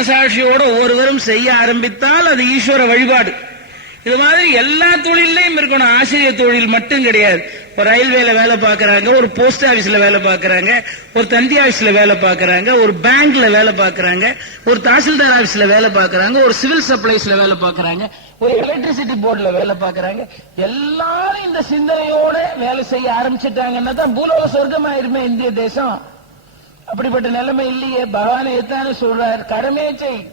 மனசாட்சியோட ஒவ்வொருவரும் செய்ய ஆரம்பித்தால் அது ஈஸ்வர வழிபாடு. இது மாதிரி எல்லா தொழிலையும் இருக்கணும். ஆசிரியர் தொழில் மட்டும் கிடையாது. ஒரு ரயில்வேல வேலை பார்க்கறாங்க ஒரு போஸ்ட் ஆபீஸ்ல வேலை பார்க்கறாங்க ஒரு தந்தி ஆபீஸ்ல வேலை பார்க்கறாங்க ஒரு பேங்க்ல வேலை பார்க்கறாங்க ஒரு தாசில்தார் ஆபீஸ்ல வேலை பார்க்கறாங்க ஒரு சிவில் சப்ளைஸ்ல வேலை பார்க்கறாங்க ஒரு எலக்ட்ரிசிட்டி போர்டுல வேலை பார்க்கறாங்க. எல்லாரும் இந்த சிந்தனையோட வேலை செய்ய ஆரம்பிச்சிட்டாங்கன்னா தான் பூலோக சொர்க்கமாயிருமே இந்திய தேசம். அப்படிப்பட்ட நிலைமை இல்லையே. பகவானை எத்தானே சொல்றார். கடமையை செய்.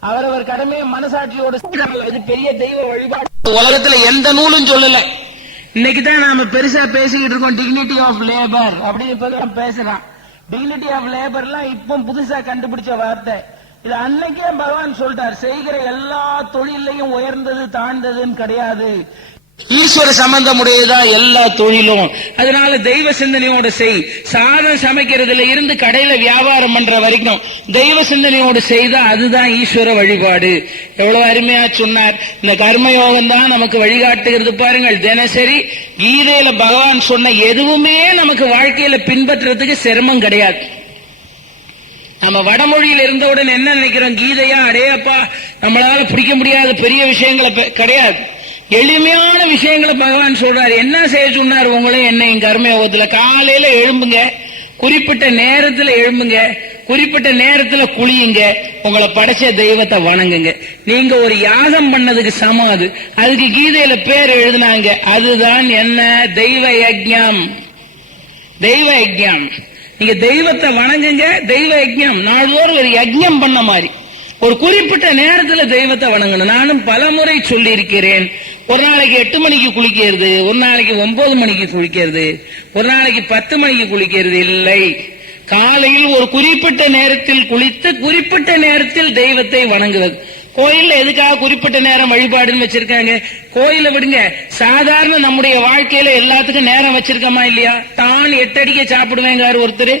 அவரவர் கடமையை மனசாட்சியோட இது பெரிய தெய்வ வழிபாடு. உலகத்துல எந்த நூலும் சொல்லல. இன்னைக்கு தான் நாம பெருசா பேசிக்கிட்டு இருக்கோம். டிக்னிட்டி ஆஃப் லேபர் அப்படின்னு இப்பதான் பேசுறான். டிக்னிட்டி ஆஃப் லேபர்லாம் இப்போ புதுசா கண்டுபிடிச்ச வார்த்தை. இது அன்னைக்கே பகவான் சொல்லிட்டார். செய்கிற எல்லா தொழிலையும் உயர்ந்தது தாழ்ந்ததுன்னு கிடையாது. ஈஸ்வர சம்பந்தமுடையதா எல்லா தொழிலும். அதனால தெய்வ சிந்தனையோட செய். சாதம் சமைக்கிறதுல இருந்து கடையில வியாபாரம் பண்ற வரைக்கும் தெய்வ சிந்தனையோடு செய்தா அதுதான் ஈஸ்வர வழிபாடு. எவ்வளவு அருமையா சொன்னார். இந்த கர்மயோகம் தான் நமக்கு வழிகாட்டுகிறது பாருங்கள். தினசரி கீதையில பகவான் சொன்ன எதுவுமே நமக்கு வாழ்க்கையில பின்பற்றுறதுக்கு சிரமம் கிடையாது. நம்ம வடமொழியில் இருந்தவுடன் என்ன நினைக்கிறோம்? கீதையா அடையப்பா அப்பா நம்மளால பிடிக்க முடியாத பெரிய விஷயங்களை கிடையாது. எளிமையான விஷயங்களை பகவான் சொல்றாரு. என்ன செய்ய சொன்னார் உங்களையும் எங்க கர்மயோகத்துல காலையில எழும்புங்க. குறிப்பிட்ட நேரத்துல எழும்புங்க. குறிப்பிட்ட நேரத்துல குளியுங்க. உங்களை படைச்ச தெய்வத்தை வணங்குங்க. நீங்க ஒரு யாகம் பண்ணதுக்கு சமம் அது. அதுக்கு கீதையில பேர் எழுதினாங்க. அதுதான் என்ன? தெய்வ யஜ்யம் தெய்வ யஜ்யம் நீங்க தெய்வத்தை வணங்குங்க. தெய்வ யஜ்யம் நாள்தோறும் ஒரு யஜ்யம் பண்ண மாதிரி. ஒரு குறிப்பிட்ட நேரத்துல தெய்வத்தை வணங்கணும். நானும் பலமுறை முறை சொல்லியிருக்கிறேன். ஒரு நாளைக்கு எட்டு மணிக்கு குளிக்கிறது ஒரு நாளைக்கு ஒன்பது மணிக்கு குளிக்கிறது ஒரு நாளைக்கு பத்து மணிக்கு குளிக்கிறது இல்லை. காலையில் ஒரு குறிப்பிட்ட நேரத்தில் குளித்து குறிப்பிட்ட நேரத்தில் தெய்வத்தை வணங்குவது. கோயில்ல எதுக்காக குறிப்பிட்ட நேரம் வழிபாடுன்னு வச்சிருக்காங்க? கோயில விடுங்க. சாதாரண நம்முடைய வாழ்க்கையில எல்லாத்துக்கும் நேரம் வச்சிருக்கோமா இல்லையா? தான் எட்டு அடிக்க சாப்பிடுவேங்காரு ஒருத்தர்.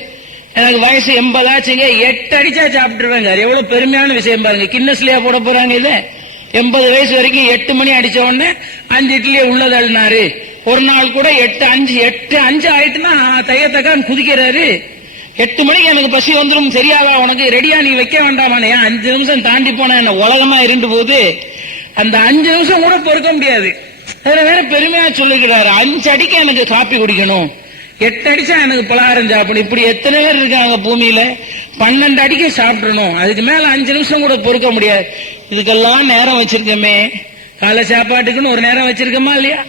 எனக்கு வயசு எண்பதாச்சுங்க எட்டு அடிச்சா சாப்பிட்டுருவேங்க எவ்வளவு பெருமையான விஷயம் பாருங்க. கின்னஸ்லயா போட போறாங்க இது. எண்பது வயசு வரைக்கும் எட்டு மணி அடிச்ச உடனே அஞ்சு இட்லியை உள்ள தள்ளினாரு. ஒரு நாள் கூட எட்டு அஞ்சு எட்டு அஞ்சு ஆயிட்டுனா தையத்தக்கான் குதிக்கிறாரு. எட்டு மணிக்கு எனக்கு பசி வந்துடும் சரியாவா? உனக்கு ரெடியா நீ வைக்க வேண்டாமானே? அஞ்சு நிமிஷம் தாண்டி போனா என்ன உலகமா இருண்டு போது அந்த அஞ்சு நிமிஷம் கூட பொறுக்க முடியாது. அதுல வேற பெருமையா சொல்லுகிறாரு. அஞ்சு அடிக்க எனக்கு காப்பி குடிக்கணும். எட்டு அடிச்சா எனக்கு பலகாரம் சாப்பிடும் இப்படி எத்தனை பேர் இருக்காங்க பூமியில? பன்னெண்டு அடிக்க சாப்பிடணும். அதுக்கு மேல அஞ்சு நிமிஷம் கூட பொறுக்க முடியாது. இதுக்கெல்லாம் நேரம் வச்சிருக்கோமே. காலை சாப்பாட்டுக்குன்னு ஒரு நேரம் வச்சிருக்கோமா இல்லையா?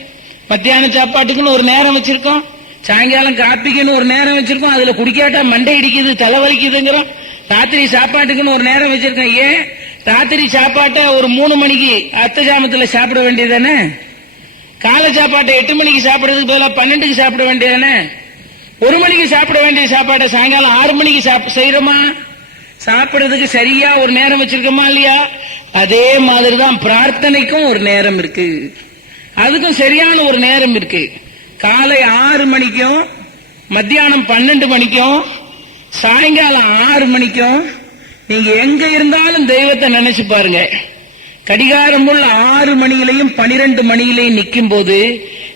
மத்தியான சாப்பாட்டுக்குன்னு ஒரு நேரம் வச்சிருக்கோம். சாயங்காலம் காப்பிக்குன்னு ஒரு நேரம் வச்சிருக்கோம். அதுல குடிக்காட்டா மண்டை இடிக்குது தலை வலிக்குதுங்கிறோம் ராத்திரி சாப்பாட்டுக்குன்னு ஒரு நேரம் வச்சிருக்கோம். ஏன்? ராத்திரி சாப்பாட்டை ஒரு மூணு மணிக்கு அத்த ஜாமத்துல சாப்பிட வேண்டியதானே காலை சாப்பாட்டை எட்டு மணிக்கு சாப்பிடுறதுக்கு பதிலாக பன்னெண்டுக்கு சாப்பிட வேண்டியதானே? ஒரு மணிக்கு சாப்பிட வேண்டிய சாப்பாட்டை சாயங்காலம் ஆறு மணிக்கு சாப்~ செய்யறோமா? சாப்பிடுறதுக்கு சரியா ஒரு நேரம் வச்சிருக்கோமா இல்லையா? அதே மாதிரிதான் பிரார்த்தனைக்கும் ஒரு நேரம் இருக்கு. அதுக்கும் சரியான ஒரு நேரம் இருக்கு. காலை ஆறு மணிக்கும் மத்தியானம் பன்னெண்டு மணிக்கும் சாயங்காலம் ஆறு மணிக்கும் நீங்க எங்க இருந்தாலும் தெய்வத்தை நினைச்சு பாருங்க. கடிகாரம் உள்ள ஆறு மணியிலையும் பனிரெண்டு மணியிலையும் நிக்கும் போது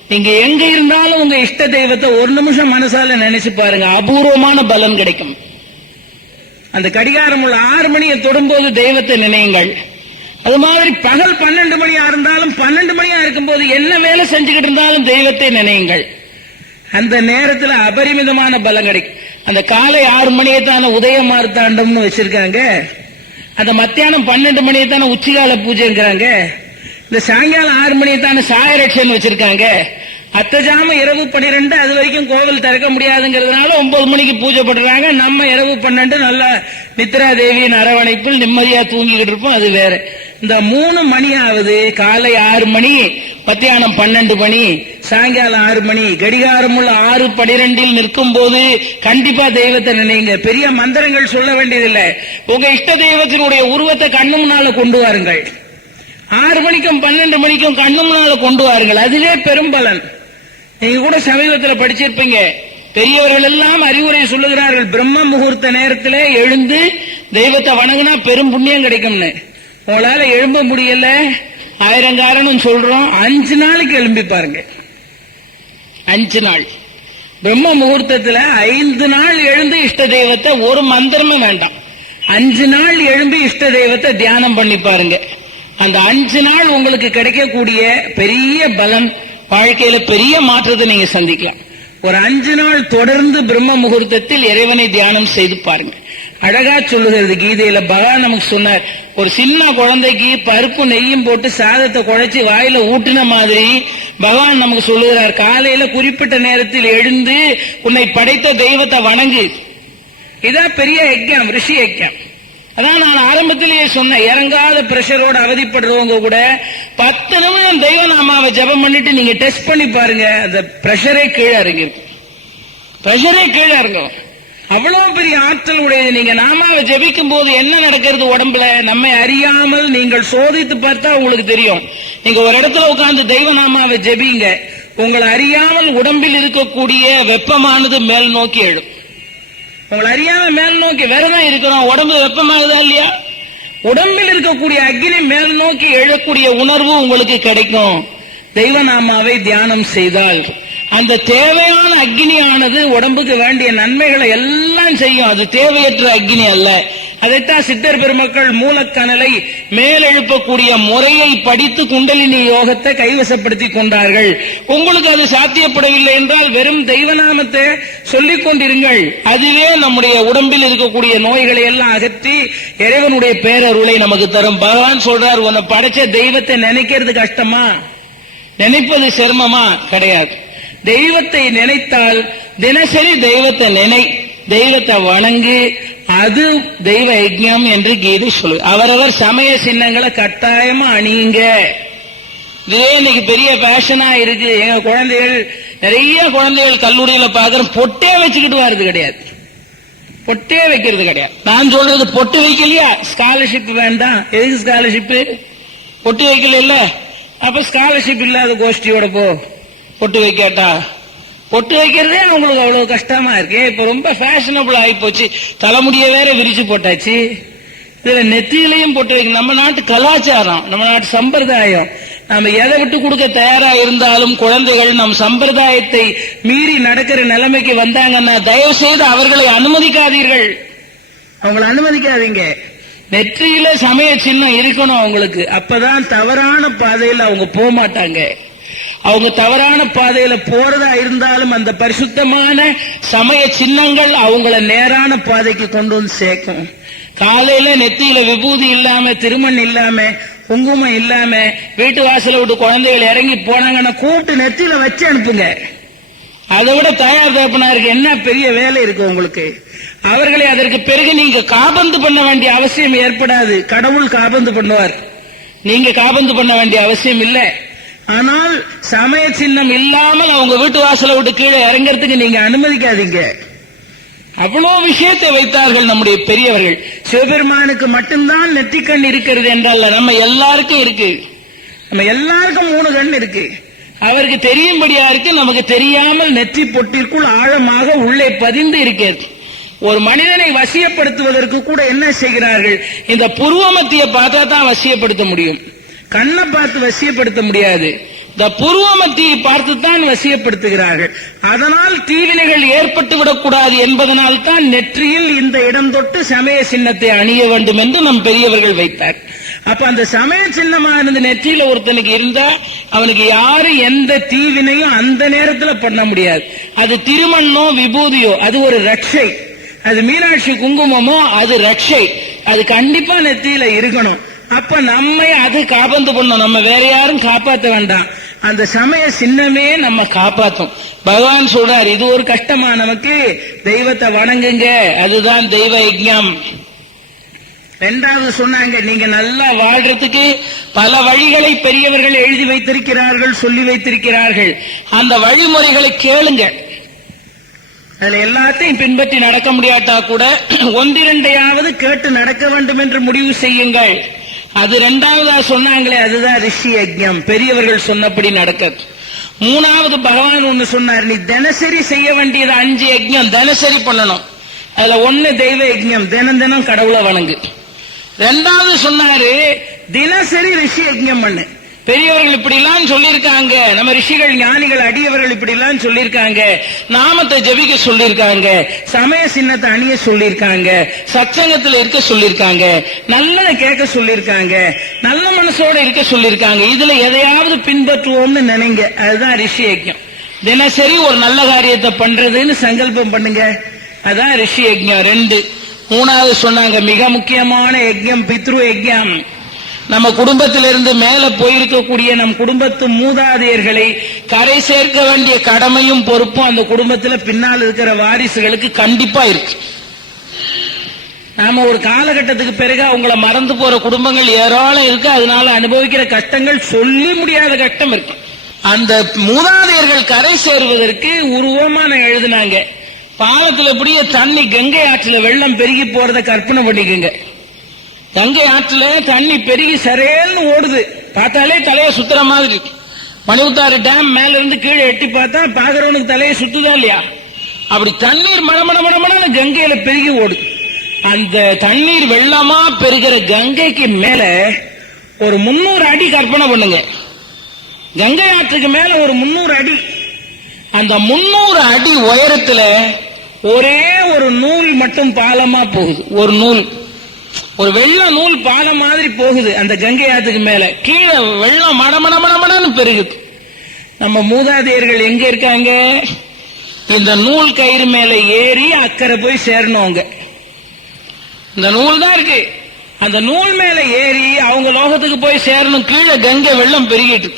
நீங்க எங்க இருந்தாலும் உங்க இஷ்ட தெய்வத்தை ஒரு நிமிஷம் மனசால நினைச்சு பாருங்க. அபூர்வமான பலன் கிடைக்கும். அந்த கடிகாரம் உள்ள ஆறு மணியை தொடும்போது தெய்வத்தை நினையுங்கள். அது மாதிரி பகல் பன்னெண்டு மணியா இருந்தாலும் பன்னெண்டு மணியா இருக்கும்போது என்ன வேலை செஞ்சுக்கிட்டு இருந்தாலும் தெய்வத்தை நினையுங்கள். அந்த நேரத்துல அபரிமிதமான பலம் கிடைக்கும். அந்த காலை ஆறு மணியை தானே உதயமார்த்தாண்டம்னு வச்சிருக்காங்க. அந்த மத்தியானம் பன்னெண்டு மணியை தானே உச்சிகால பூஜைங்கிறாங்க இந்த சாயங்காலம் ஆறு மணியை தானே சாயரட்சம் வச்சிருக்காங்க. அத்தஜாம இரவு பன்னிரெண்டு அது வரைக்கும் கோவில் திறக்க முடியாதுங்கிறதுனால ஒன்பது மணிக்கு பூஜை பண்றாங்க. நம்ம இரவு பன்னெண்டு நல்லா நித்ரா தேவியின் அரவணைப்பில் நிம்மதியா தூங்கிக்கிட்டு இருப்போம். அது வேற. இந்த மூணு மணி ஆகுது காலை ஆறு மணி மத்தியானம் பன்னெண்டு மணி சாயங்காலம் ஆறு மணி கடிகாரம் உள்ள ஆறு பனிரெண்டில் நிற்கும் போது கண்டிப்பா தெய்வத்தை நினைங்க. பெரிய மந்திரங்கள் சொல்ல வேண்டியதில்லை. உங்க இஷ்ட தெய்வத்தினுடைய உருவத்தை கண்ணு முன்னால கொண்டு வாருங்கள். ஆறு மணிக்கும் பன்னெண்டு மணிக்கும் கண்ணு முன்னால கொண்டு வாருங்கள். அதுவே பெரும்பலன் நீங்க கூட சமீபத்தில் படிச்சிருப்பீங்க. பெரியவர்கள் எல்லாம் அறிவுரை சொல்லுகிறார்கள். பிரம்ம முகூர்த்த நேரத்தில் எழுந்து தெய்வத்தை வணங்கினா பெரும் புண்ணியம் கிடைக்கும்னு. உங்களால எழும்ப முடியல. ஆயிரம் காரணம் சொல்றோம். அஞ்சு நாளைக்கு எழும்பி பாருங்க. அஞ்சு நாள். பிரம்ம முகூர்த்தத்துல ஐந்து நாள் எழுந்து இஷ்ட தெய்வத்தை ஒரு மந்திரமும் வேண்டாம். அஞ்சு நாள் எழும்பி இஷ்ட தெய்வத்தை தியானம் பண்ணி பாருங்க. அந்த அஞ்சு நாள் உங்களுக்கு கிடைக்கக்கூடிய பெரிய பலம் வாழ்க்கையில பெரிய மாற்றத்தை நீங்க சந்திக்கலாம். ஒரு அஞ்சு நாள் தொடர்ந்து பிரம்ம முகூர்த்தத்தில் இறைவனை தியானம் செய்து பாருங்க. அழகா சொல்லுகிறது கீதையில. பகவான் நமக்கு சொன்னார் ஒரு சின்ன குழந்தைக்கு பருப்பு நெய்யும் போட்டு சாதத்தை குழைச்சி வாயில ஊட்டின மாதிரி பகவான் நமக்கு சொல்லுகிறார். காலையில குறிப்பிட்ட நேரத்தில் எழுந்து உன்னை படைத்த தெய்வத்தை வணங்கு. இதான் பெரிய யஜ்ஞம் ரிஷி யஜ்ஞம். அதான் நான் ஆரம்பத்திலேயே சொன்னேன் இறங்காத பிரஷரோட அவதிப்படுறவங்க கூட பத்து நிமிடம் தெய்வ நாமாவை ஜெபம் பண்ணிட்டு நீங்க டெஸ்ட் பண்ணி பாருங்க. அந்த பிரஷரே கீழே இறங்கிருக்கும் பிரஷரே கீழே இறங்கும். அவ்வளவு பெரிய ஆற்றல் உடையது. நீங்க நாமாவை ஜபிக்கும் போது என்ன நடக்கிறது உடம்புல? நம்மை அறியாமல் நீங்கள் சோதித்து பார்த்தா உங்களுக்கு தெரியும். நீங்க ஒரு இடத்துல உட்கார்ந்து தெய்வ நாமாவை ஜபிங்க. உங்களை அறியாமல் உடம்பில் இருக்கக்கூடிய வெப்பமானது மேல் நோக்கி எழும். உங்களை அறியாம மேல் நோக்கி விரதம் இருக்கிறோம்? உடம்பு வெப்பமாகுதா இல்லையா? உடம்பில் இருக்கக்கூடிய அக்னி மேல் நோக்கி எழக்கூடிய உணர்வு உங்களுக்கு கிடைக்கும். தெய்வ நாமாவை தியானம் செய்தால் அந்த தேவையான அக்னியானது உடம்புக்கு வேண்டிய நன்மைகளை எல்லாம் செய்யும். அது தேவையற்ற அக்னி அல்ல. அதைத்தான் சித்தர் பெருமக்கள் மூலக்கணலை மேலெழுப்பக்கூடிய முறையை படித்து குண்டலினி யோகத்தை கைவசப்படுத்திக் கொண்டார்கள். உங்களுக்கு அது சாத்தியப்படவில்லை என்றால் வெறும் தெய்வநாமத்தை சொல்லிக் கொண்டிருங்கள். அதுவே நம்முடைய உடம்பில் இருக்கக்கூடிய நோய்களை எல்லாம் அகற்றி இறைவனுடைய பேரருளை நமக்கு தரும். பகவான் சொல்றார் உன்னை படைச்ச தெய்வத்தை நினைக்கிறது கஷ்டமா? நினைப்பது சிரமமா? கிடையாது. தெய்வத்தை நினைத்தால் தினசரி தெய்வத்தை நினை தெய்வத்தை வணங்கு அது தெய்வ யஜ்யம் என்று கீதை சொல்லு. அவரவர் சமய சின்னங்களை கட்டாயமா அணியுங்க. இதுவே இன்னைக்கு பெரிய ஃபேஷனா இருக்கு. எங்க குழந்தைகள் நிறைய குழந்தைகள் கல்லூரியில பாக்குற பொட்டே வச்சுக்கிட்டு வர்றது கிடையாது. பொட்டே வைக்கிறது கிடையாது. நான் சொல்றது பொட்டு வைக்கலையா? ஸ்காலர்ஷிப் வேண்டாம். எதுக்கு ஸ்காலர்ஷிப் பொட்டு வைக்கல இல்ல? அப்ப ஸ்காலர்ஷிப் இல்லாத கோஷ்டியோட போ. பொட்டு வைக்காட்டா? பொட்டு வைக்கிறதே அவங்களுக்கு அவ்வளவு கஷ்டமா இருக்கு. இப்ப ரொம்ப ஃபேஷனபிள் ஆகி போச்சு. தலைமுடிய வேற விரிச்சு போட்டாச்சு. இதுல நெத்தியிலையும் பொட்டு வைக்கணும் நம்ம நாட்டு கலாச்சாரம் நம்ம நாட்டு சம்பிரதாயம். நாம எதை விட்டு கொடுக்க தயாரா இருந்தாலும் குழந்தைகள் நம் சம்பிரதாயத்தை மீறி நடக்கிற நிலைமைக்கு வந்தாங்கன்னா தயவு செய்து அவர்களை அனுமதிக்காதீர்கள். அவங்களை அனுமதிக்காதீங்க. நெற்றியில சமய சின்னம் இருக்கணும் அவங்களுக்கு. அப்பதான் தவறான பாதையில் அவங்க போக மாட்டாங்க. அவங்க தவறான பாதையில போறதா இருந்தாலும் அந்த பரிசுத்தமான சமய சின்னங்கள் அவங்கள நேரான பாதைக்கு கொண்டு வந்து சேர்க்கும். காலையில நெத்தியில விபூதி இல்லாம திருமண் இல்லாம குங்குமம் இல்லாம வீட்டு வாசல விட்டு குழந்தைகள் இறங்கி போனாங்கன்னா கூட்டு நெத்தியில வச்சு அனுப்புங்க. அதை விட தயார் தகப்பனாருக்கு என்ன பெரிய வேலை இருக்கு உங்களுக்கு? அவர்களை அதற்கு பிறகு நீங்க காபந்து பண்ண வேண்டிய அவசியம் ஏற்படாது. கடவுள் காபந்து பண்ணுவார். நீங்க காபந்து பண்ண வேண்டிய அவசியம் இல்லை. ஆனால் சமய சின்னம் இல்லாமல் அவங்க வீட்டு வாசலை விட்டு கீழே இறங்கிறதுக்கு நீங்க அனுமதிக்காதீங்க. அவ்வளவு விஷயத்தை வைத்தார்கள் நம்முடைய பெரியவர்கள். சிவபெருமானுக்கு மட்டும்தான் நெற்றிக்கண் இருக்கிறது என்றால் நம்ம எல்லாருக்கும் இருக்கு. நம்ம எல்லாருக்கும் மூணு கண் இருக்கு. அவருக்கு தெரியும்படியா இருக்கு நமக்கு தெரியாமல் நெற்றி பொட்டிற்குள் ஆழமாக உள்ளே பதிந்து இருக்கிறது. ஒரு மனிதனை வசியப்படுத்துவதற்கு கூட என்ன செய்கிறார்கள்? இந்த புருவமத்திய பார்த்தா தான் வசியப்படுத்த முடியும். கண்ணை பார்த்து வசியப்படுத்த முடியாது. இந்த புருவமத்தியை மத்தியை பார்த்துத்தான் வசியப்படுத்துகிறார்கள். அதனால் தீவினைகள் ஏற்பட்டு விடக்கூடாது என்பதனால் தான் நெற்றியில் இந்த இடம் தொட்டு சமய சின்னத்தை அணிய வேண்டும் என்று நம் பெரியவர்கள் வைத்தார். அப்ப அந்த சமய சின்னமா இருந்த நெற்றியில ஒருத்தனுக்கு இருந்தா அவனுக்கு யாரு எந்த தீவினையும் அந்த நேரத்துல பண்ண முடியாது. அது திருமண்ணோ விபூதியோ அது ஒரு ரட்சை அது மீனாட்சி குங்குமமோ அது ரட்சை அது கண்டிப்பா நெத்தியில இருக்கணும். அப்ப நம்மை அது காப்பந்து பண்ணும். நம்ம வேற யாரும் காப்பாத்த வேண்டாம். அந்த சமய சின்னமே நம்ம காப்பாத்தும். பகவான் சொல்றார் இது ஒரு கஷ்டமா நமக்கு தெய்வத்தை வணங்குங்க. அதுதான் தெய்வ யஜ்ஞம். ரெண்டாவது சொன்னாங்க நீங்க நல்லா வாழ்றதுக்கு பல வழிகளை பெரியவர்கள் எழுதி வைத்திருக்கிறார்கள் சொல்லி வைத்திருக்கிறார்கள். அந்த வழிமுறைகளை கேளுங்க. அதுல எல்லாத்தையும் பின்பற்றி நடக்க முடியாட்டா கூட ஒன்றிரண்டையாவது கேட்டு நடக்க வேண்டும் என்று முடிவு செய்யுங்கள். அது ரெண்டாவதா சொன்னாங்களே அதுதான் ரிஷி யஜ்யம். பெரியவர்கள் சொன்னபடி நடக்க. மூணாவது பகவான் ஒண்ணு சொன்னார் நீ தினசரி செய்ய வேண்டியது அஞ்சு யஜ்யம் தினசரி பண்ணணும். அதுல ஒன்னு தெய்வ யஜ்யம் தினம் தினம் கடவுளை வணங்கு. ரெண்டாவது சொன்னாரு தினசரி ரிஷி யஜ்யம் பண்ணு. பெரியவர்கள் இப்படி எல்லாம் சொல்லியிருக்காங்க. நம்ம ரிஷிகள் ஞானிகள் அடியவர்கள் இப்படி எல்லாம் சொல்லியிருக்காங்க. நாமத்தை ஜெபிக்க சொல்லியிருக்காங்க. சமய சின்னத்தை அணிய சொல்லியிருக்காங்க. சச்சங்கத்தில் இருக்க சொல்லியிருக்காங்க. நல்லதை கேட்க சொல்லியிருக்காங்க. நல்ல மனசோட இருக்க சொல்லியிருக்காங்க. இதுல எதையாவது பின்பற்றுவோம்னு நினைங்க. அதுதான் ரிஷி யஜ்யம். தினசரி ஒரு நல்ல காரியத்தை பண்றதுன்னு சங்கல்பம் பண்ணுங்க. அதான் ரிஷி யஜ்யம். ரெண்டு. மூணாவது சொன்னாங்க மிக முக்கியமான யஜ்யம் பித்ரு யஜ்யம். நம்ம குடும்பத்திலிருந்து மேல போயிருக்கக்கூடிய நம் குடும்பத்து மூதாதையர்களை கரை சேர்க்க வேண்டிய கடமையும் பொறுப்பும் அந்த குடும்பத்துல பின்னால் இருக்கிற வாரிசுகளுக்கு கண்டிப்பா இருக்கு. நாம ஒரு காலகட்டத்துக்கு பிறகு அவங்கள மறந்து போற குடும்பங்கள் ஏராளம் இருக்கு. அதனால அனுபவிக்கிற கஷ்டங்கள் சொல்லி முடியாத கஷ்டம் இருக்கு. அந்த மூதாதையர்கள் கரை சேருவதற்கு உருவமான எழுதினாங்க. பாலத்துல எப்படியே தண்ணி கங்கை ஆற்றுல வெள்ளம் பெருகி போறத கற்பனை பண்ணிக்கோங்க. கங்கை ஆற்றுல தண்ணி பெருகி சரேல்னு ஓடுது. பார்த்தாலே தலையை சுத்துற மாதிரி. இருக்கு. மணிமுத்தாறு டேம் மேல இருந்து கீழே எட்டி பார்த்தா பாக்குறவனுக்கு தலையை சுத்துதா இல்லையா? அப்படி தண்ணீர் மடமட மடமடன்னு கங்கையில பெருகி ஓடுது. அந்த தண்ணீர் வெள்ளமா பெருகிற கங்கைக்கு மேல ஒரு முன்னூறு அடி கற்பனை பண்ணுங்க. கங்கை ஆற்றுக்கு மேல ஒரு முன்னூறு அடி. அந்த முன்னூறு அடி உயரத்துல ஒரே ஒரு நூல் மட்டும் பாலமா போகுது. ஒரு நூல். ஒரு வெள்ள நூல் பாலம் மாதிரி போகுது அந்த கங்கை ஆத்துக்கு மேல. கீழே வெள்ளம் மடமடமடமடன்னு பெருகுது. நம்ம மூதாதையர்கள் எங்க இருக்காங்க? இந்த நூல் கயிறு மேல ஏறி அக்கறை போய் சேரணும் அவங்க இந்த நூல் தான் இருக்கு. அந்த நூல் மேல ஏறி அவங்க லோகத்துக்கு போய் சேரணும். கீழே கங்கை வெள்ளம் பெருகிட்டு.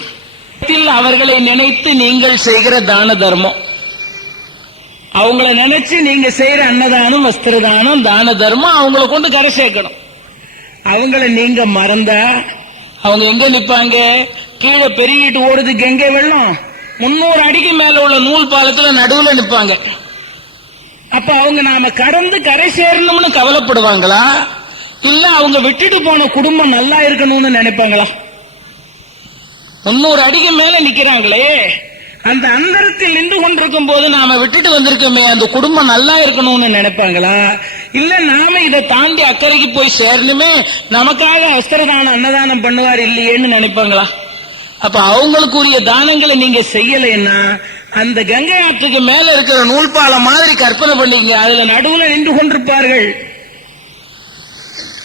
அவர்களை நினைத்து நீங்கள் செய்கிற தான தர்மம். அவங்கள நினைச்சு நீங்க செய்யற அன்னதானம் வஸ்திரதானம் தான தர்மம் அவங்கள கொண்டு கரை சேர்க்கணும். அவங்கள நீங்க மறந்தா? அவங்க எங்க நிப்பாங்க? கீழே பெருகிட்டு ஓடுறதுக்கு எங்க வெள்ளம்? முன்னூறு அடிக்கு மேல உள்ள நூல் பாலத்துல நடுவுல நிப்பாங்க. அப்ப அவங்க நாம கடந்து கரை சேரணும்னு கவலைப்படுவாங்களா? இல்ல அவங்க விட்டுட்டு போன குடும்பம் நல்லா இருக்கணும்னு நினைப்பாங்களா? முன்னூறு அடிக்கு மேல நிக்கிறாங்களே. அந்த அந்தரத்தில் நின்று கொண்டிருக்கும் போது நாம விட்டுட்டு வந்திருக்கோமே அந்த குடும்பம் நல்லா இருக்கணும்னு நினைப்பாங்களா? இல்ல நாம இதை தாண்டி அக்கறைக்கு போய் சேரணுமே? நமக்காக அஸ்திரதானம் அன்னதானம் பண்ணுவார் இல்லையேன்னு நினைப்பாங்களா? அப்ப அவங்களுக்குரிய தானங்களை நீங்க செய்யலைன்னா அந்த கங்கை ஆற்றுக்கு மேல இருக்கிற நூல் பாலம் மாதிரி கற்பனை பண்ணீங்க அதுல நடுவுல நின்று கொண்டிருப்பார்கள்.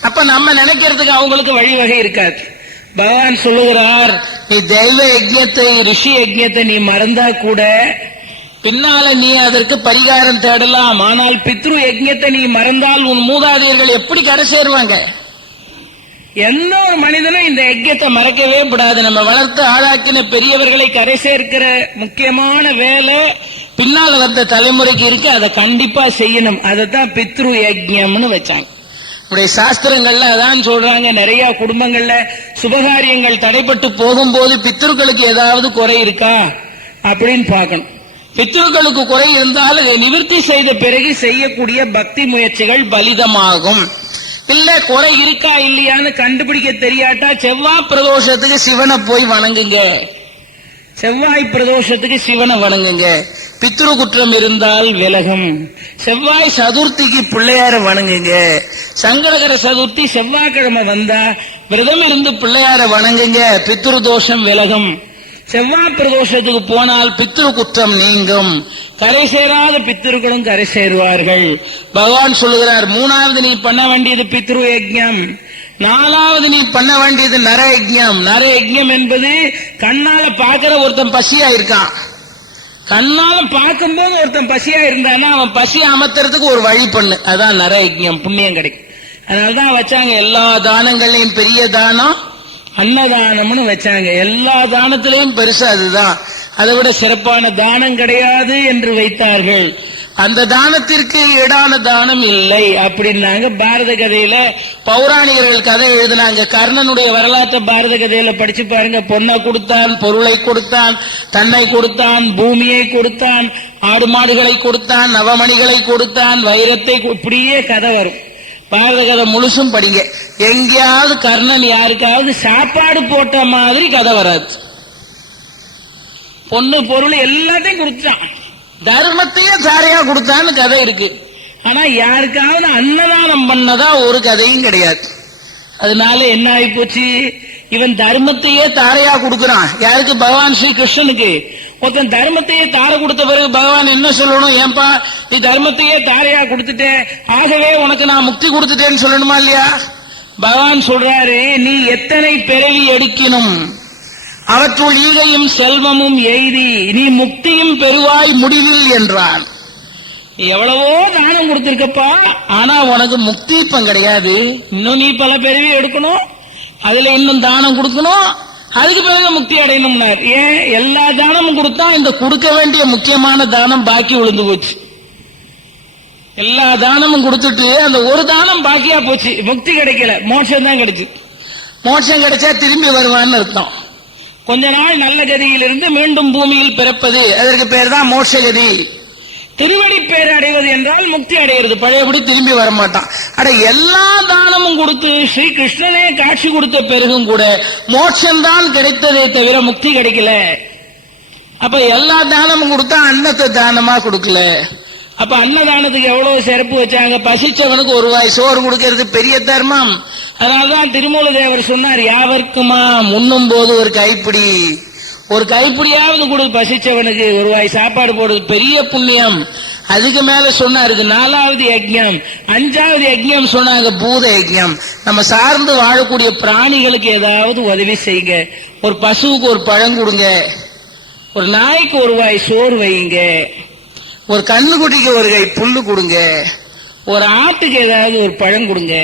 அப்ப நம்ம நினைக்கிறதுக்கு அவங்களுக்கு வழிவகை இருக்காது. பகவான் சொல்லுகிறார் நீ தெய்வ யஜ்யத்தை ரிஷி யஜ்யத்தை நீ மறந்தா கூட பின்னால நீ அதற்கு பரிகாரம் தேடலாம். ஆனால் பித்ரு யஜ்யத்தை நீ மறந்தால் உன் மூதாதையர்கள் எப்படி கரை சேருவாங்க? எந்த ஒரு மனிதனும் இந்த யஜ்யத்தை மறக்கவே கூடாது. நம்ம வளர்த்து ஆளாக்கின பெரியவர்களை கரை சேர்க்கிற முக்கியமான வேலை பின்னால் வந்த தலைமுறைக்கு இருக்கு அதை கண்டிப்பா செய்யணும். அதைத்தான் பித்ரு யஜ்யம்னு வச்சாங்க. நம்முடைய சாஸ்திரங்கள்ல அதான் சொல்றாங்க. நிறைய குடும்பங்கள்ல சுபகாரியங்கள் தடைப்பட்டு போகும்போது பித்ருக்களுக்கு ஏதாவது குறை இருக்கா அப்படின்னு பார்க்கணும். பித்ருக்களுக்கு குறை இருந்தால் அதை நிவர்த்தி செய்த பிறகு செய்யக்கூடிய பக்தி முயற்சிகள் பலிதமாகும். இல்ல குறை இருக்கா இல்லையான்னு கண்டுபிடிக்க தெரியாட்டா செவ்வாய் பிரதோஷத்துக்கு சிவனை போய் வணங்குங்க. செவ்வாய் பிரதோஷத்துக்கு சிவனை வணங்குங்க. பித்ரு குற்றம் இருந்தால் விலகும். செவ்வாய் சதுர்த்திக்கு பிள்ளையார வணங்குங்க. சங்கடகர சதுர்த்தி செவ்வாய்க்கிழமை வந்தா விரதம் இருந்து பிள்ளையார வணங்குங்க. பித்ரு தோஷம் விலகும். செவ்வாய் பிரதோஷத்துக்கு போனால் பித்ரு குற்றம் நீங்கும். கரை சேராத பித்திருக்களும் கரை சேருவார்கள். பகவான் சொல்லுகிறார் மூணாவது நீ பண்ண வேண்டியது பித்ரு யஜ்யம். நாலாவது நீ பண்ண வேண்டியது நர யஜ்யம். நர யஜ்யம் என்பது கண்ணால பாக்குற ஒருத்தன் பசியா இருக்கான். கண்ணால பார்க்கும்போது ஒருத்தன் பசியா இருந்தான்னா அவன் பசி அமர்த்துறதுக்கு ஒரு வழி பண்ணு. அதான் நர யஜ்யம். புண்ணியம் கிடைக்கும். அதனாலதான் வச்சாங்க எல்லா தானங்களையும் பெரிய தானம் அன்னதானம்னு வச்சாங்க. எல்லா தானத்திலையும் பெருசா அதுதான். அதை விட சிறப்பான தானம் கிடையாது என்று வைத்தார்கள். அந்த தானத்திற்கு ஈடான தானம் இல்லை அப்படின்னாங்க பாரத கதையில. பௌராணிகர்கள் கதை எழுதினாங்க. கர்ணனுடைய வரலாற்றை பாரத கதையில படிச்சு பாருங்க. பொண்ணை கொடுத்தான் பொருளை கொடுத்தான் தன்னை கொடுத்தான் பூமியை கொடுத்தான் ஆடு மாடுகளை கொடுத்தான் நவமணிகளை கொடுத்தான் வைரத்தை இப்படியே கதை வரும். பாரத கதை முழுசும் படிங்க. எங்கேயாவது கர்ணன் யாருக்காவது சாப்பாடு போட்ட மாதிரி கதை வராது. பொண்ணு பொருள் எல்லாத்தையும் கொடுத்தான் தர்மத்தையே தாரையா கொடுத்தான்னு கதை இருக்கு. ஆனா யாருக்காவது அன்னதானம் பண்ணதா ஒரு கதையும் கிடையாது. அதனால என்ன ஆகி போச்சு இவன் தர்மத்தையே தாரையா கொடுக்கறான். யாருக்கு? பகவான் ஸ்ரீ கிருஷ்ணனுக்கு. ஒருத்தன் தர்மத்தையே தார கொடுத்த பிறகு பகவான் என்ன சொல்லணும்? ஏன்பா நீ தர்மத்தையே தாரையா கொடுத்துட்ட ஆகவே உனக்கு நான் முக்தி கொடுத்துட்டேன்னு சொல்லணுமா இல்லையா? பகவான் சொல்றாரு நீ எத்தனை பிறவி எடுக்கணும் அவற்றுள் ஈகையும் செல்வமும் எய்தி நீ முக்தியும் பெறுவாய் முடிவில் என்றான். எவ்வளவோ தானம் கொடுத்திருக்கப்பா ஆனா உனக்கு முக்தி இப்ப கிடையாது. இன்னும் நீ பல பிறவி எடுக்கணும் அதுல இன்னும் தானம் கொடுக்கணும் அதுக்கு பிறகு முக்தி அடையணும்னார். ஏன்? எல்லா தானமும் கொடுத்தா இந்த கொடுக்க வேண்டிய முக்கியமான தானம் பாக்கி விழுந்து போச்சு. எல்லா தானமும் கொடுத்துட்டு அந்த ஒரு தானம் பாக்கியா போச்சு. முக்தி கிடைக்கல. மோட்சம் தான் கிடைச்சு. மோட்சம் கிடைச்சா திரும்பி வருவான்னு அர்த்தம். கொஞ்ச நாள் நல்ல கதியிலிருந்து மீண்டும் பூமியில் பிறப்பது அதற்கு பேர் தான் மோட்சகதி திருவடி பேர் அடைவது என்றால் முக்தி அடைகிறது பழையபடி திரும்பி வர மாட்டான் அட எல்லா தானமும் கொடுத்து ஸ்ரீ கிருஷ்ணனே காட்சி கொடுத்த பிறகும் கூட மோட்சம்தான் கிடைத்ததே தவிர முக்தி கிடைக்கல. அப்ப எல்லா தானமும் கொடுத்தா அன்னத்தை தானமா கொடுக்கல? அப்ப அன்னதானத்துக்கு எவ்வளவு சிறப்பு வச்சாங்க? பசிச்சவனுக்கு ஒரு வாய் சோறு கொடுக்கிறது பெரிய தர்மம். அதனாலதான் திருமூல தேவர் சொன்னார் யாவர்க்குமா முன்னும் போது ஒரு கைப்பிடி. ஒரு கைப்பிடியாவது கொடு பசிச்சவனுக்கு ஒரு வாய் சாப்பாடு போடுறது பெரிய புண்ணியம். அதுக்கு மேல சொன்னார் இது நாலாவது யஜ்யம் அஞ்சாவது யஜ்யம் சொன்னாங்க பூத யஜ்யம் நம்ம சார்ந்து வாழக்கூடிய பிராணிகளுக்கு ஏதாவது உதவி செய்யுங்க. ஒரு பசுவுக்கு ஒரு பழம் கொடுங்க. ஒரு நாய்க்கு ஒரு வாய் சோறு வைங்க ஒரு கண்ணுக்குட்டிக்கு ஒரு கை புல்லு கொடுங்க. ஒரு ஆட்டுக்கு ஏதாவது ஒரு பழம் கொடுங்க.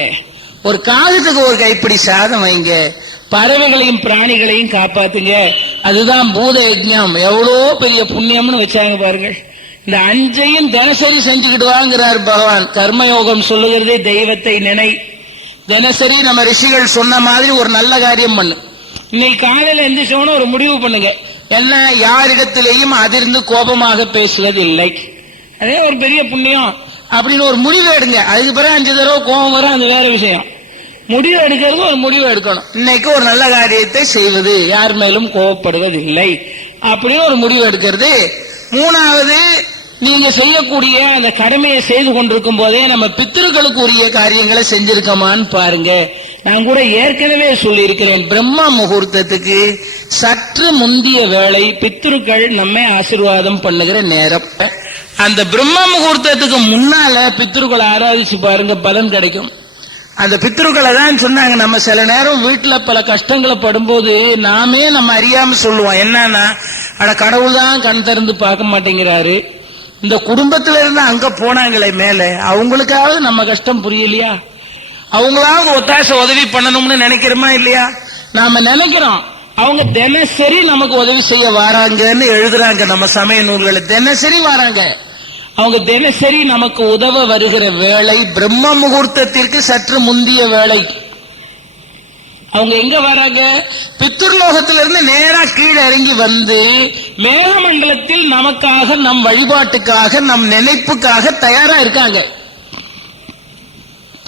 ஒரு காகத்துக்கு ஒரு கைப்பிடி சாதம் வைங்க. பறவைகளையும் பிராணிகளையும் காப்பாத்துங்க. அதுதான் பூத யஜ்யம் எவ்வளோ பெரிய புண்ணியம்னு வச்சாங்க பாருங்கள். இந்த அஞ்சையும் தினசரி செஞ்சுக்கிட்டு வாங்கிறார் பகவான். கர்மயோகம் சொல்லுகிறதே தெய்வத்தை நினை. தினசரி நம்ம ரிஷிகள் சொன்ன மாதிரி ஒரு நல்ல காரியம் பண்ணு. இன்னைக்கு காலையில எந்திரிச்சோன்னு ஒரு முடிவு பண்ணுங்க. என்ன யாரிடத்திலேயும் அதிர்ந்து கோபமாக பேசுவது இல்லை அதே ஒரு பெரிய புண்ணியம். அப்படின்னு ஒரு முடிவு எடுங்க. அதுக்கு பிறகு அஞ்சு தடவை கோபம் வரும் அது வேற விஷயம். முடிவு எடுக்கிறது ஒரு முடிவு எடுக்கணும். இன்னைக்கு ஒரு நல்ல காரியத்தை செய்வது. யார் மேலும் கோபப்படுவதில்லை அப்படின்னு ஒரு முடிவு எடுக்கிறது. மூணாவது நீங்க செய்யக்கூடிய அந்த கடமையை செய்து கொண்டிருக்கும் போதே நம்ம பித்திருக்களுக்கு உரிய காரியங்களை செஞ்சிருக்கோமான்னு பாருங்க. நான் கூட ஏற்கனவே சொல்லி இருக்கிறேன் பிரம்ம முகூர்த்தத்துக்கு சற்று முந்திய வேளை பித்திருக்கள் நம்மை ஆசீர்வாதம் பண்ணுகிற நேரம். அந்த பிரம்ம முகூர்த்தத்துக்கு முன்னால பித்திருக்களை ஆராதிச்சு பாருங்க பலன் கிடைக்கும். அந்த பித்ருக்களை தான் சொன்னாங்க. நம்ம சில நேரம் வீட்டில் பல கஷ்டங்களை படும்போது நாமே நம்ம அறியாம சொல்லுவோம். என்னன்னா அட கடவுள் தான் கண் திறந்து பார்க்க மாட்டேங்கிறாரு. இந்த குடும்பத்துல இருந்து அங்க போனாங்களே மேலே அவங்களுக்காவது நம்ம கஷ்டம் புரியலையா? அவங்களாவது ஒத்தாசை உதவி பண்ணணும்னு நினைக்கிறோமா இல்லையா? நாம நினைக்கிறோம் அவங்க தினசரி நமக்கு உதவி செய்ய வராங்கன்னு எழுதுறாங்க நம்ம சமய நூல்களை. தினசரி வராங்க. அவங்க தினசரி நமக்கு உதவ வருகிற வேளை பிரம்ம முகூர்த்தத்திற்கு சற்று முந்திய வேளை. அவங்க எங்க வராங்க? பித்துர்லோகத்திலிருந்து நேரா கீழே இறங்கி வந்து மேகமண்டலத்தில் நமக்காக நம் வழிபாட்டுக்காக நம் நினைப்புக்காக தயாரா இருக்காங்க.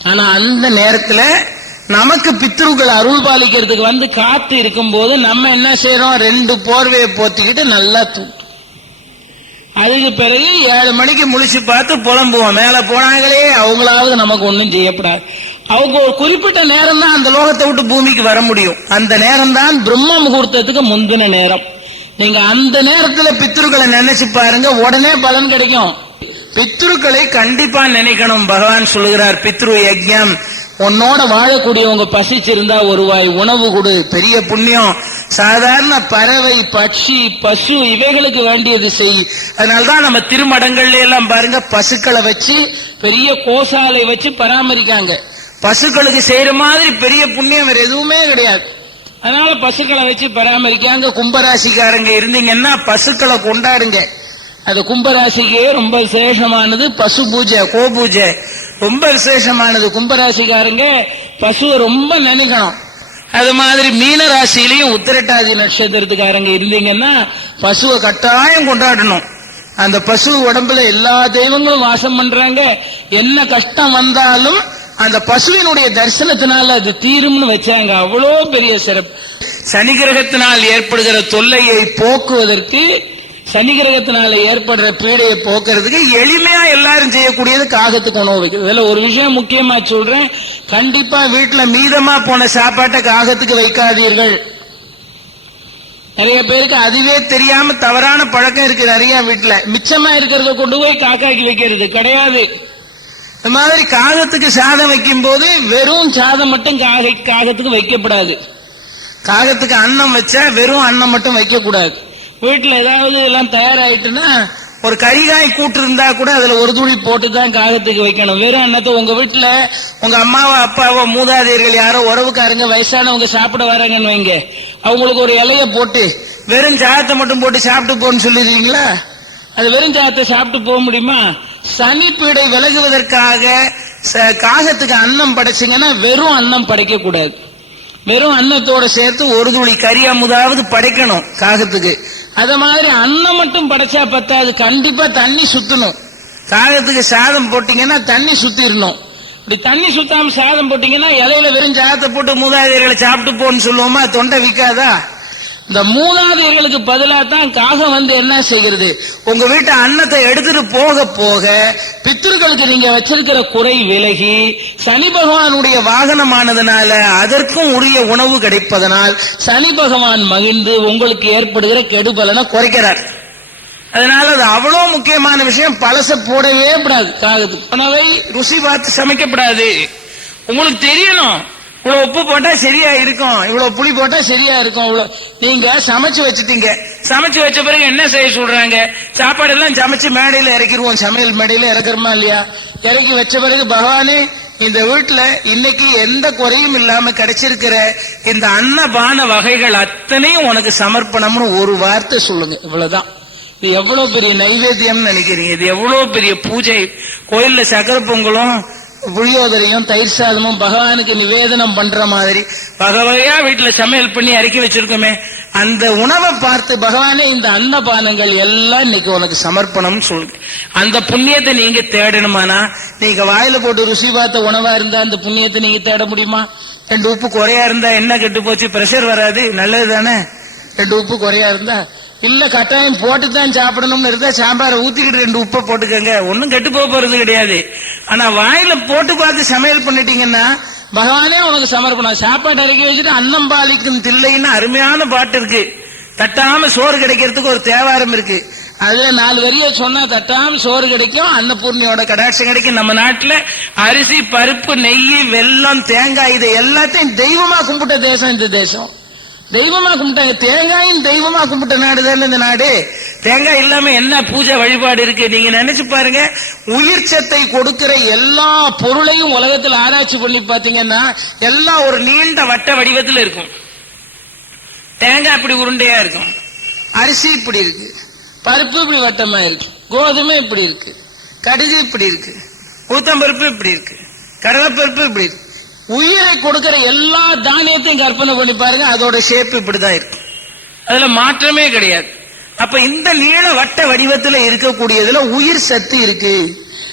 ஆனா அந்த நேரத்துல நமக்கு பித்ருக்கள் அருள் பாலிக்கிறதுக்கு வந்து காத்து இருக்கும்போது நம்ம என்ன செய்யறோம் ரெண்டு போர்வையை போத்திக்கிட்டு நல்லா தூ அதுக்கு பிறகு ஏழு மணிக்கு முழிச்சு பார்த்து புலம்புவோம். மேல போனாங்களே அவங்களாவது நமக்கு ஒண்ணும் செய்யப்படாது. அவங்க ஒரு குறிப்பிட்ட நேரம் தான் அந்த லோகத்தை விட்டு பூமிக்கு வர முடியும். அந்த நேரம் தான் பிரம்ம முகூர்த்தத்துக்கு முந்தின நேரம். நீங்க அந்த நேரத்துல பித்ருக்களை நினைச்சு பாருங்க உடனே பலன் கிடைக்கும். பித்ருக்களை கண்டிப்பா நினைக்கணும். பகவான் சொல்லுகிறார் பித்ரு யஜ்யம். உன்னோட வாழக்கூடியவங்க பசிச்சிருந்தா ஒரு வாய் உணவு கொடு. பெரிய புண்ணியம். சாதாரண பறவை பட்சி பசு இவைகளுக்கு வேண்டியது செய். அதனால்தான் நம்ம திருமடங்கள்ல எல்லாம் பாருங்க பசுக்களை வச்சு பெரிய கோசாலை வச்சு பராமரிக்காங்க. பசுக்களுக்கு செய்யற மாதிரி பெரிய புண்ணியம் வேற எதுவுமே கிடையாது. அதனால பசுக்களை வச்சு பராமரிக்காங்க. கும்பராசிக்காரங்க இருந்தீங்கன்னா பசுக்களை கொண்டாடுங்க. அது கும்பராசிக்கே ரொம்ப விசேஷமானது. பசு பூஜை கோ பூஜை. ரொம்ப விசேஷமானது கும்பராசிக்காரங்க. பசுவை ரொம்ப நினைக்கணும் அது மாதிரி மீன ராசியிலையும் உத்திரட்டாதி நட்சத்திரத்துக்காரங்க இருந்தீங்கன்னா பசுவை கட்டாயம் கொண்டாடணும். அந்த பசு உடம்புல எல்லா தெய்வங்களும் வாசம் பண்றாங்க. என்ன கஷ்டம் வந்தாலும் அந்த பசுவினுடைய தரிசனத்தினால அது தீரும்னு வச்சாங்க. அவ்வளோ பெரிய சிறப்பு. சனி கிரகத்தினால் ஏற்படுகிற தொல்லையை போக்குவதற்கு சனி கிரகத்தினால ஏற்படுற பீடையை போக்குறதுக்கு எளிமையா எல்லாரும் செய்யக்கூடியது காகத்துக்கு உணவு வைக்கிறது. இதுல ஒரு விஷயம் முக்கியமா சொல்றேன். கண்டிப்பா வீட்டுல மீதமா போன சாப்பாட்டை காகத்துக்கு வைக்காதீர்கள். நிறைய பேருக்கு அதுவே தெரியாம தவறான பழக்கம் இருக்கு நிறைய வீட்டுல. மிச்சமா இருக்கிறத கொண்டு போய் காக்காக்கி வைக்கிறது கிடையாது. இந்த மாதிரி காகத்துக்கு சாதம் வைக்கும் போது வெறும் சாதம் மட்டும் காகை காகத்துக்கு வைக்கப்படாது. காகத்துக்கு அன்னம் வச்சா வெறும் அன்னம் மட்டும் வைக்க கூடாது வீட்டுல ஏதாவது எல்லாம் தயாராயிட்டுன்னா ஒரு கரிகாய் கூட்டு இருந்தா கூட அதுல ஒரு துளி போட்டு தான் காகத்துக்கு வைக்கணும். வெறும் அன்னத்தை உங்க வீட்டுல உங்க அம்மாவோ அப்பாவோ மூதாதையர்கள் யாரோ உறவுக்காரங்க வயசானவங்க சாப்பிட வராங்கன்னு வைங்க. அவங்களுக்கு ஒரு இலைய போட்டு வெறும் சாதத்தை மட்டும் போட்டு சாப்பிட்டு போன்னு சொல்லிடுறீங்களா? அது வெறும் சாதத்தை சாப்பிட்டு போக முடியுமா? சனி பீடை விலகுவதற்காக ச- காகத்துக்கு அன்னம் படைச்சிங்கன்னா வெறும் அன்னம் படைக்க கூடாது வெறும் அன்னத்தோட சேர்த்து ஒரு துளி கறி அமுதாவது படைக்கணும் காகத்துக்கு. அத மாதிரி அன்னம் மட்டும் படைச்சா பத்தாது. கண்டிப்பா தண்ணி சுத்தணும். காகத்துக்கு சாதம் போட்டீங்கன்னா தண்ணி சுத்திடணும் இப்படி தண்ணி சுத்தாம சாதம் போட்டீங்கன்னா இலையில வெறும் சாதத்தை போட்டு மூதாதையர்களை சாப்பிட்டு போன்னு சொல்லுவோமா? தொண்டை விற்காதா இந்த மூணாவது மூதாதையர்களுக்கு பதிலாக தான் காகம் வந்து என்ன செய்கிறது? உங்க வீட்டு அன்னத்தை எடுத்துட்டு போக போக பித்திருக்களுக்கு நீங்க வச்சிருக்கிற குறை விலகி சனி பகவானுடைய வாகனமானதுனால அதற்கும் உரிய உணவு கிடைப்பதனால் சனி பகவான் மகிழ்ந்து உங்களுக்கு ஏற்படுகிற கெடுபலனை குறைக்கிறார். அதனால அது அவ்வளவு முக்கியமான விஷயம் பழச போடவே கூடாது. காகத்துக்கு. உணவை ருசி பார்த்து சமைக்கப்படாது. உங்களுக்கு தெரியணும். இவ்வளவு உப்பு போட்டா சரியா இருக்கும். இவ்வளவு புளி போட்டா சரியா இருக்கும். இவ்வளவு நீங்க சமைச்சு வச்சுட்டீங்க. சமைச்சு வச்ச பிறகு என்ன செய்ய சொல்றாங்க? சாப்பாடு எல்லாம் சமைச்சு மேடையில இறக்கிடுவோம். சமையல் மேடையில இறக்குறோமா இல்லையா? இறக்கி வச்ச பிறகு பகவானே இந்த வீட்டுல இன்னைக்கு எந்த குறையும் இல்லாம கிடைச்சிருக்கிற இந்த அன்னபான வகைகள் அத்தனையும் உனக்கு சமர்ப்பணம்னு ஒரு வார்த்தை சொல்லுங்க. இவ்வளவுதான். இது எவ்வளவு பெரிய நைவேத்தியம்னு நினைக்கிறீங்க. இது எவ்வளவு பெரிய பூஜை. கோயில்ல சக்கர பொங்கலும் புளியோதரையும் தயிர் சாதமும் பகவானுக்கு நிவேதனம் பண்ற மாதிரி வகை வீட்டுல சமையல் பண்ணி இறக்கி வச்சிருக்கோமே அந்த உணவை பார்த்து பகவானே இந்த அன்னபானங்கள் எல்லாம் இன்னைக்கு உனக்கு சமர்ப்பணம்னு சொல்லுங்க அந்த புண்ணியத்தை நீங்க தேடணுமானா நீங்க வாயில போட்டு ருசி பார்த்த உணவா இருந்தா அந்த புண்ணியத்தை நீங்க தேட முடியுமா? ரெண்டு உப்பு குறையா இருந்தா என்ன கெட்டு போச்சு பிரஷர் வராது நல்லது தானே ரெண்டு உப்பு குறையா இருந்தா இல்ல கட்டாயம் போட்டு தான் சாப்பிடணும்னு இருந்தா சாம்பாரை ஊத்திக்கிட்டு ரெண்டு உப்பை போட்டுக்கங்க. ஒன்னும் கெட்டு போக போறது கிடையாது. ஆனா வாயில போட்டு பார்த்து சமையல் பண்ணிட்டீங்கன்னா பகவானே உனக்கு சமர்ப்பணம். சாப்பாடு இறக்கி வச்சுட்டு அன்னம் பாலிக்கும் தில்லைன்னு அருமையான பாட்டு இருக்கு. தட்டாம சோறு கிடைக்கிறதுக்கு ஒரு தேவாரம் இருக்கு. அதுல நாலு வரிய சொன்னா தட்டாம சோறு கிடைக்கும் அன்னபூர்ணியோட கடாட்சம் கிடைக்கும். நம்ம நாட்டுல அரிசி பருப்பு நெய் வெல்லம் தேங்காய் இதை எல்லாத்தையும் தெய்வமா கும்பிட்ட தேசம் இந்த தேசம். தெய்வமா கும்பிட்டாங்க. தேங்காயும் தெய்வமா கும்பிட்ட நாடு தானே இந்த நாடு? தேங்காய் இல்லாம என்ன பூஜை வழிபாடு இருக்கு? நீங்க நினைச்சு பாருங்க. உயிர் சத்தை கொடுக்கிற எல்லா பொருளையும் உலகத்தில் ஆராய்ச்சி பண்ணி பாத்தீங்கன்னா எல்லாம் ஒரு நீண்ட வட்ட வடிவத்தில் இருக்கும். தேங்காய் இப்படி உருண்டையா இருக்கும். அரிசி இப்படி இருக்கு. பருப்பு இப்படி வட்டமா இருக்கு. கோதுமை இப்படி இருக்கு. கடுகு இப்படி இருக்கு. ஊத்தம்பருப்பு இப்படி இருக்கு. கடலைப்பருப்பு இப்படி இருக்கு. உயிரை கொடுக்கிற எல்லா தானியத்தையும் கற்பனை பண்ணி பாருங்க அதோட ஷேப் இப்படிதான் இருக்கு அதுல மாற்றமே கிடையாது. அப்ப இந்த நீள வட்ட வடிவத்துல இருக்கக்கூடியதுல உயிர் சத்து இருக்கு.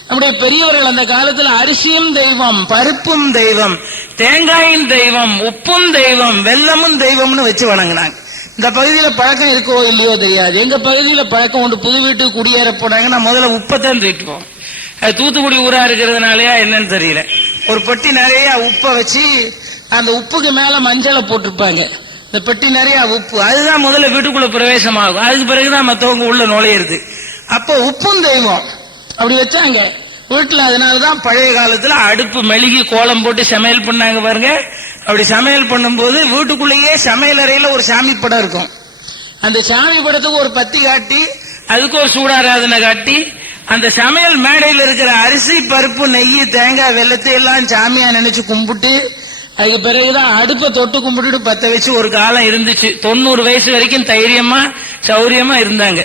நம்முடைய பெரியவர்கள் அந்த காலத்துல அரிசியும் தெய்வம் பருப்பும் தெய்வம் தேங்காயும் தெய்வம் உப்பும் தெய்வம் வெல்லமும் தெய்வம்னு வச்சு வணங்கினாங்க. இந்த பகுதியில பழக்கம் இருக்கோ இல்லையோ தெரியாது. எங்க பகுதியில பழக்கம் உண்டு புது வீட்டுக்கு குடியேற போனாங்கன்னா முதல்ல உப்பை தான் தீட்டுவோம். அது தூத்துக்குடி ஊரா இருக்கிறதுனாலயா என்னன்னு தெரியல. ஒரு பெட்டி நிறைய உப்பை வச்சு அந்த உப்புக்கு மேல மஞ்சளை போட்டிருப்பாங்க. இந்த பெட்டி நிறைய உப்பு. அதுதான் முதல்ல வீட்டுக்குள்ள பிரவேசமாகும். அதுக்கு பிறகுதான் மத்தவங்க உள்ள நுழையிறது. அப்போ உப்பும் தெய்வம். அப்படி வச்சாங்க. வீட்டுல அதனாலதான் பழைய காலத்துல அடுப்பு மெழுகி கோலம் போட்டு சமையல் பண்ணாங்க பாருங்க. அப்படி சமையல் பண்ணும்போது வீட்டுக்குள்ளேயே சமையல் அறையில ஒரு சாமி படம் இருக்கும். அந்த சாமி படத்துக்கு ஒரு பத்தி காட்டி அதுக்கு ஒரு சூடாராதனை காட்டி அந்த சமையல் மேடையில் இருக்கிற அரிசி பருப்பு நெய் தேங்காய் வெள்ளத்தை எல்லாம் சாமியா நினைச்சு கும்பிட்டு அதுக்கு பிறகுதான் அடுப்பை தொட்டு கும்பிட்டுட்டு பத்த வச்சு ஒரு காலம் இருந்துச்சு. தொண்ணூறு வயசு வரைக்கும் தைரியமா சௌரியமா இருந்தாங்க.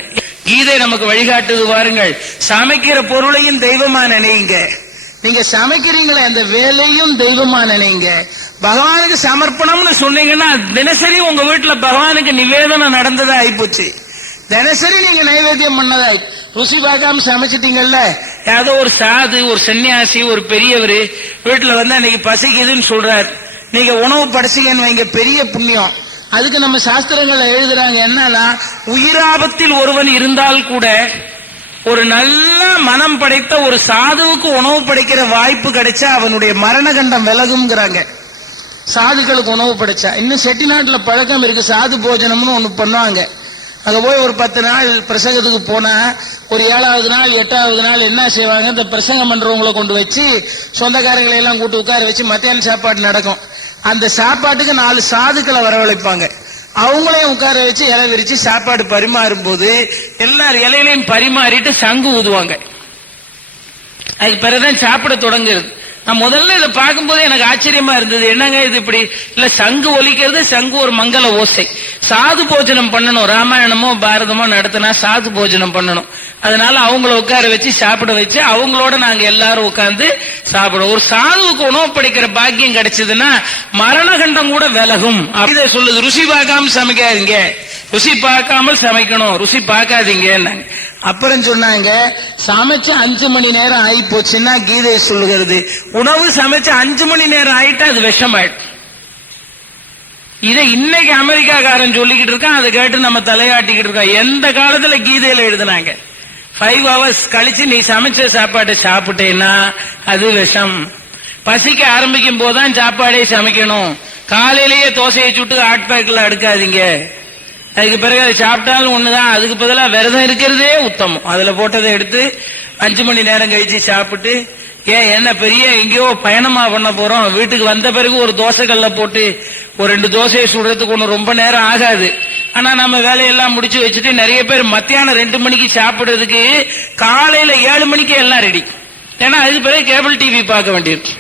கீதை நமக்கு வழிகாட்டுது பாருங்கள். சமைக்கிற பொருளையும் தெய்வமா நினைங்க நீங்க சமைக்கிறீங்களே அந்த வேலையும் தெய்வமா நினைங்க பகவானுக்கு சமர்ப்பணம்னு சொன்னீங்கன்னா தினசரி உங்க வீட்டுல பகவானுக்கு நிவேதனம் நடந்ததா ஆயிப்போச்சு தினசரி நீங்க நைவேத்தியம் பண்ணதா ருசி பார்க்காம சமைச்சிட்டீங்கல்ல? ஏதோ ஒரு சாது ஒரு சன்னியாசி ஒரு பெரியவர் வீட்டுல வந்து அன்னைக்கு பசிக்குதுன்னு சொல்றாரு. நீங்க உணவு படைச்சீங்கன்னு வைங்க பெரிய புண்ணியம். அதுக்கு நம்ம சாஸ்திரங்கள்ல எழுதுறாங்க என்னன்னா உயிராபத்தில் ஒருவன் இருந்தால் கூட ஒரு நல்ல மனம் படைத்த ஒரு சாதுவுக்கு உணவு படைக்கிற வாய்ப்பு கிடைச்சா அவனுடைய மரண கண்டம் விலகுங்கிறாங்க சாதுக்களுக்கு உணவு படைச்சா. இன்னும் செட்டிநாட்டுல பழக்கம் இருக்கு சாது போஜனம்னு ஒண்ணு பண்ணுவாங்க. அங்க போய் ஒரு பத்து நாள் பிரசங்கத்துக்கு போனா ஒரு ஏழாவது நாள் எட்டாவது நாள் என்ன செய்வாங்க இந்த பிரசங்கம் பண்ணுறவங்கள கொண்டு வச்சு சொந்தக்காரங்களை எல்லாம் கூட்டு உட்கார வச்சு மத்தியான சாப்பாடு நடக்கும். அந்த சாப்பாட்டுக்கு நாலு சாதுக்களை வரவழைப்பாங்க. அவங்களையும் உட்கார வச்சு இலை விரிச்சு சாப்பாடு பரிமாறும் போது எல்லார் இலையிலையும் பரிமாறிட்டு சங்கு ஊதுவாங்க. அதுக்கு பிறகுதான் சாப்பிட தொடங்குறது. நான் முதல்ல இதை பார்க்கும்போது எனக்கு ஆச்சரியமா இருந்தது. என்னங்க இது இப்படி? இல்ல சங்கு ஒலிக்கிறது சங்கு ஒரு மங்கள ஓசை. சாது போஜனம் பண்ணணும். ராமாயணமோ பாரதமோ நடத்தினா சாது போஜனம் பண்ணணும். அதனால அவங்கள உட்கார வச்சு சாப்பிட வச்சு அவங்களோட நாங்க எல்லாரும் உட்கார்ந்து சாப்பிடுவோம். ஒரு சாதுவுக்கு உணவு படைக்கிற பாக்கியம் கிடைச்சதுன்னா மரணகண்டம் கூட விலகும். அப்படி சொல்லுது ருசி பார்க்காம சமைக்காதீங்க. ருசி பார்க்காமல் சமைக்கணும். ருசி பார்க்காதீங்க அப்புறம் சொன்னாங்க சமைச்சு அஞ்சு மணி நேரம் ஆகி போச்சுன்னா கீதை சொல்லுகிறது. உணவு சமைச்சு அஞ்சு மணி நேரம் ஆயிட்டா அது விஷமாயிடும் இதை இன்னைக்கு அமெரிக்காக்காரன் சொல்லிக்கிட்டு இருக்கான் அதை கேட்டு நம்ம தலையாட்டிக்கிட்டு இருக்கோம். எந்த காலத்துல கீதையில எழுதுனாங்க? ஃபைவ் ஹவர்ஸ் கழிச்சு நீ சமைச்ச சாப்பாட்டை சாப்பிட்டேன்னா அது விஷம். பசிக்க ஆரம்பிக்கும் போதுதான் சாப்பாடே சமைக்கணும். காலையிலேயே தோசையை சுட்டு ஹாட் பேக்கில் அடுக்காதீங்க. அதுக்கு பிறகு அதை சாப்பிட்டாலும் ஒண்ணுதான். அதுக்கு பதிலாக விரதம் இருக்கிறதே உத்தமம். அதுல போட்டதை எடுத்து அஞ்சு மணி நேரம் கழிச்சு சாப்பிட்டு ஏன் என்ன பெரிய எங்கேயோ பயணமா பண்ண போறோம். வீட்டுக்கு வந்த பிறகு ஒரு தோசை கல்ல போட்டு ஒரு ரெண்டு தோசையை சுடுறதுக்கு ஒன்று ரொம்ப நேரம் ஆகாது. ஆனா நம்ம வேலையெல்லாம் முடிச்சு வச்சுட்டு நிறைய பேர் மத்தியானம் ரெண்டு மணிக்கு சாப்பிடுறதுக்கு காலையில ஏழு மணிக்கு எல்லாம் ரெடி ஏன்னா அதுக்கு பிறகு கேபிள் டிவி பார்க்க வேண்டியிருக்கு.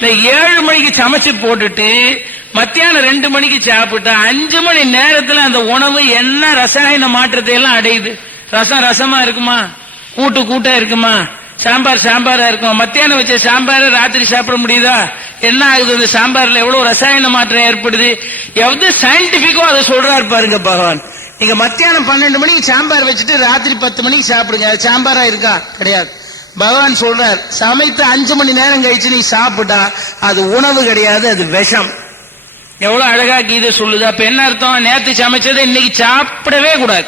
இந்த ஏழு மணிக்கு சமைச்சு போட்டுட்டு மத்தியானம் ரெண்டு மணிக்கு சாப்பிட்டா அஞ்சு மணி நேரத்துல அந்த உணவு என்ன ரசாயன மாற்றத்தை எல்லாம் அடையுது. ரசம் ரசமா இருக்குமா? கூட்டு கூட்டா இருக்குமா? சாம்பார் சாம்பாரா இருக்கும்? மத்தியானம் வச்ச சாம்பார ராத்திரி சாப்பிட முடியுதா? என்ன ஆகுது? இந்த சாம்பார்ல எவ்வளவு ரசாயன மாற்றம் ஏற்படுது? எவ்வளவு சயின்டிபிக்கோ அதை சொல்றாரு பாருங்க பகவான். நீங்க மத்தியானம் பன்னெண்டு மணிக்கு சாம்பார் வச்சுட்டு ராத்திரி பத்து மணிக்கு சாப்பிடுங்க. அது சாம்பாரா இருக்கா? கிடையாது. பகவான் சொல்றார் சமைத்து அஞ்சு மணி நேரம் கழிச்சு நீ சாப்பிட்டா அது உணவு கிடையாது அது விஷம். எவ்வளவு அழகா கீதை சொல்லுது. அப்ப என்ன அர்த்தம்? நேத்து சமைச்சதை இன்னைக்கு சாப்பிடவே கூடாது.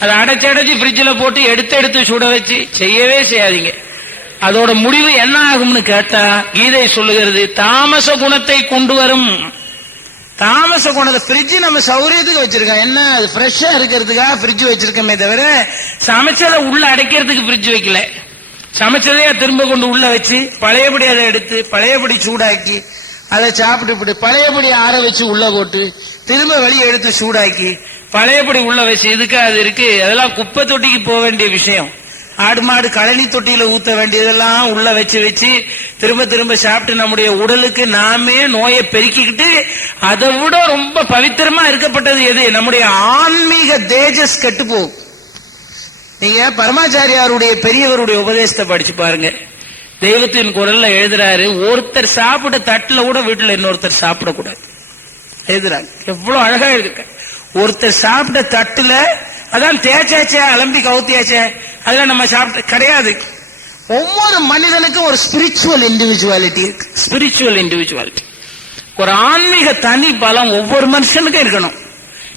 அதை அடைச்சு அடைச்சு ஃப்ரிட்ஜில் போட்டு எடுத்து எடுத்து சுட வச்சு செய்யவே செய்யாதீங்க. அதோட முடிவு என்ன ஆகும்னு கேட்டா கீதை சொல்லுகிறது தாமச குணத்தை கொண்டு வரும். தாமச குணத்தை ஃப்ரிட்ஜ் நம்ம சௌரியத்துக்கு வச்சிருக்கோம். என்ன? அது ஃப்ரெஷ்ஷா இருக்கிறதுக்காக ஃப்ரிட்ஜ் வச்சிருக்கோமே தவிர சமைச்சதை உள்ள அடைக்கிறதுக்கு ஃப்ரிட்ஜ் வைக்கல. சமைச்சதையா திரும்ப கொண்டு உள்ள வச்சு பழையபடி அதை எடுத்து பழையபடி சூடாக்கி அதை சாப்பிட்டு பழையபடி ஆற வச்சு உள்ள போட்டு திரும்ப வெளியே எடுத்து சூடாக்கி பழையபடி உள்ள வச்சு இதுக்கு அது இருக்கு? அதெல்லாம் குப்பை தொட்டிக்கு போக வேண்டிய விஷயம். ஆடு மாடு கழனி தொட்டியில ஊத்த வேண்டியதெல்லாம் உள்ள வச்சு வச்சு திரும்ப திரும்ப சாப்பிட்டு நம்முடைய உடலுக்கு நாமே நோயை பெருக்கிக்கிட்டு அதை விட ரொம்ப பவித்திரமா இருக்கப்பட்டது எது? நம்முடைய ஆன்மீக தேஜஸ் கெட்டு போகும். நீங்க பரமாச்சாரியாருடைய பெரியவருடைய உபதேசத்தை படிச்சு பாருங்க. தெய்வத்தின் குரல்ல எழுதுறாரு ஒருத்தர் சாப்பிட தட்டுல கூட வீட்டுல இன்னொருத்தர் சாப்பிடக்கூடாது. எழுதுறாங்க. எவ்வளவு அழகா எழுதுக்க ஒருத்தர் சாப்பிட்ட தட்டுல அதான் தேய்ச்சாச்சே அலம்பி கவுத்தியாச்சே அதெல்லாம் நம்ம சாப்பிட்ட கிடையாது. ஒவ்வொரு மனிதனுக்கும் ஒரு ஸ்பிரிச்சுவல் இண்டிவிஜுவாலிட்டி இருக்கு. ஸ்பிரிச்சுவல் இண்டிவிஜுவாலிட்டி ஒரு ஆன்மீக தனி பலம் ஒவ்வொரு மனுஷனுக்கும் இருக்கணும்.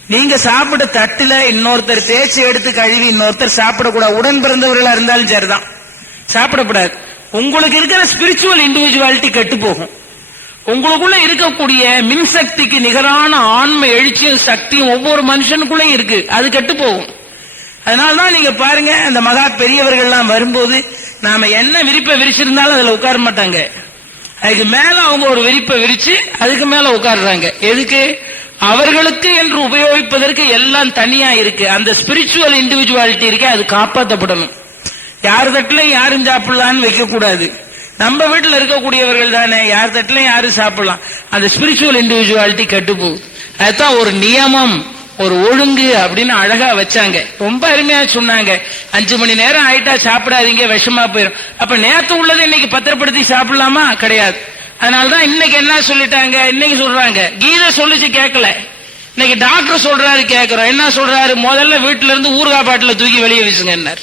நீங்க சாப்பிட்ட தட்டுல இன்னொருத்தர் தேய்ச்சி எடுத்து கழுவி இன்னொருத்தர் சாப்பிடக்கூடாது. உடன் பிறந்தவர்களா இருந்தாலும் சரிதான். சாப்பிடக்கூடாது. உங்களுக்கு இருக்கிற ஸ்பிரிச்சுவல் இண்டிவிஜுவாலிட்டி கெட்டு போகும் உங்களுக்குள்ள இருக்கக்கூடிய மின்சக்திக்கு நிகரான ஆன்ம எழுச்சியும் சக்தியும் ஒவ்வொரு மனுஷனுக்குள்ளே இருக்கு. அது கெட்டு போகும் அதனாலதான் நீங்க பாருங்க அந்த மகா பெரியவர்கள்லாம் வரும்போது நாம என்ன விரிப்பை விரிச்சிருந்தாலும் அதுல உட்கார மாட்டாங்க. அதுக்கு மேல அவங்க ஒரு விரிப்பை விரிச்சு அதுக்கு மேல உட்காடுறாங்க எதுக்கு? அவர்களுக்கு என்று உபயோகிப்பதற்கு எல்லாம் தனியா இருக்கு. அந்த ஸ்பிரிச்சுவல் இண்டிவிஜுவாலிட்டி இருக்கு அது காப்பாற்றப்படணும் யார் தட்டிலையும் யாரும் சாப்பிடலான்னு வைக்கக்கூடாது. நம்ம வீட்டில் இருக்கக்கூடியவர்கள் தானே யார் தட்டிலும் யாரும் சாப்பிடலாம். அந்த ஸ்பிரிச்சுவல் இண்டிவிஜுவாலிட்டி கெட்டு அதுதான் ஒரு நியமம் ஒரு ஒழுங்கு அப்படின்னு அழகா வச்சாங்க. ரொம்ப அருமையா சொன்னாங்க. அஞ்சு மணி நேரம் ஆயிட்டா சாப்பிடாதீங்க விஷமா போயிடும் அப்ப நேத்து உள்ளதை இன்னைக்கு பத்திரப்படுத்தி சாப்பிடலாமா? கிடையாது. அதனாலதான் இன்னைக்கு என்ன சொல்லிட்டாங்க? இன்னைக்கு சொல்றாங்க. கீதை சொல்லிச்சு கேட்கல. இன்னைக்கு டாக்டர் சொல்றாரு கேட்கிறோம். என்ன சொல்றாரு? முதல்ல வீட்டுல இருந்து ஊர்கா பாட்டில தூக்கி வெளியே வீசுங்க